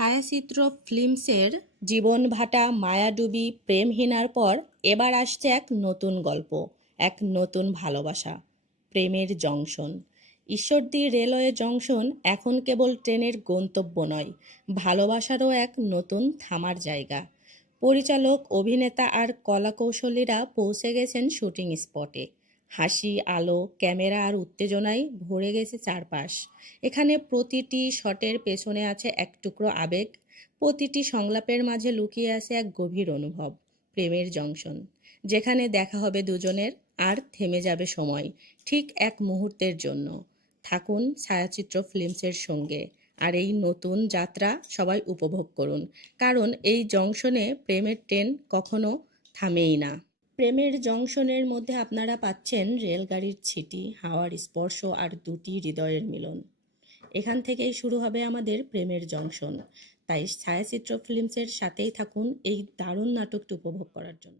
ছায়াচিত্র ফিল্মসের জীবনভাটা মায়াডুবি প্রেমহীনার পর এবার আসছে এক নতুন গল্প, এক নতুন ভালোবাসা, প্রেমের জংশন। ঈশ্বরদী রেলওয়ে জংশন এখন কেবল ট্রেনের গন্তব্য নয়, ভালোবাসারও এক নতুন থামার জায়গা। পরিচালক, অভিনেতা আর কলাকৌশলীরা পৌঁছে গেছেন শুটিং স্পটে। হাসি, আলো, ক্যামেরা আর উত্তেজনায় ভরে গেছে চারপাশ। এখানে প্রতিটি শটের পেছনে আছে এক টুকরো আবেগ, প্রতিটি সংলাপের মাঝে লুকিয়ে আছে এক গভীর অনুভব। প্রেমের জংশন, যেখানে দেখা হবে দুজনের আর থেমে যাবে সময়, ঠিক এক মুহূর্তের জন্য। থাকুন ছায়াচিত্র ফিল্মসের সঙ্গে, আর এই নতুন যাত্রা সবাই উপভোগ করুন, কারণ এই জংশনে প্রেমের ট্রেন কখনো থামেই না। প্রেমের জংশনের মধ্যে আপনারা পাচ্ছেন রেলগাড়ির ছিটি, হাওয়ার স্পর্শ আর দুটি হৃদয়ের মিলন। এখান থেকেই শুরু হবে আমাদের প্রেমের জংশন। তাই ছায়াচিত্র ফিল্মসের সাথেই থাকুন এই দারুণ নাটকটি উপভোগ করার জন্য।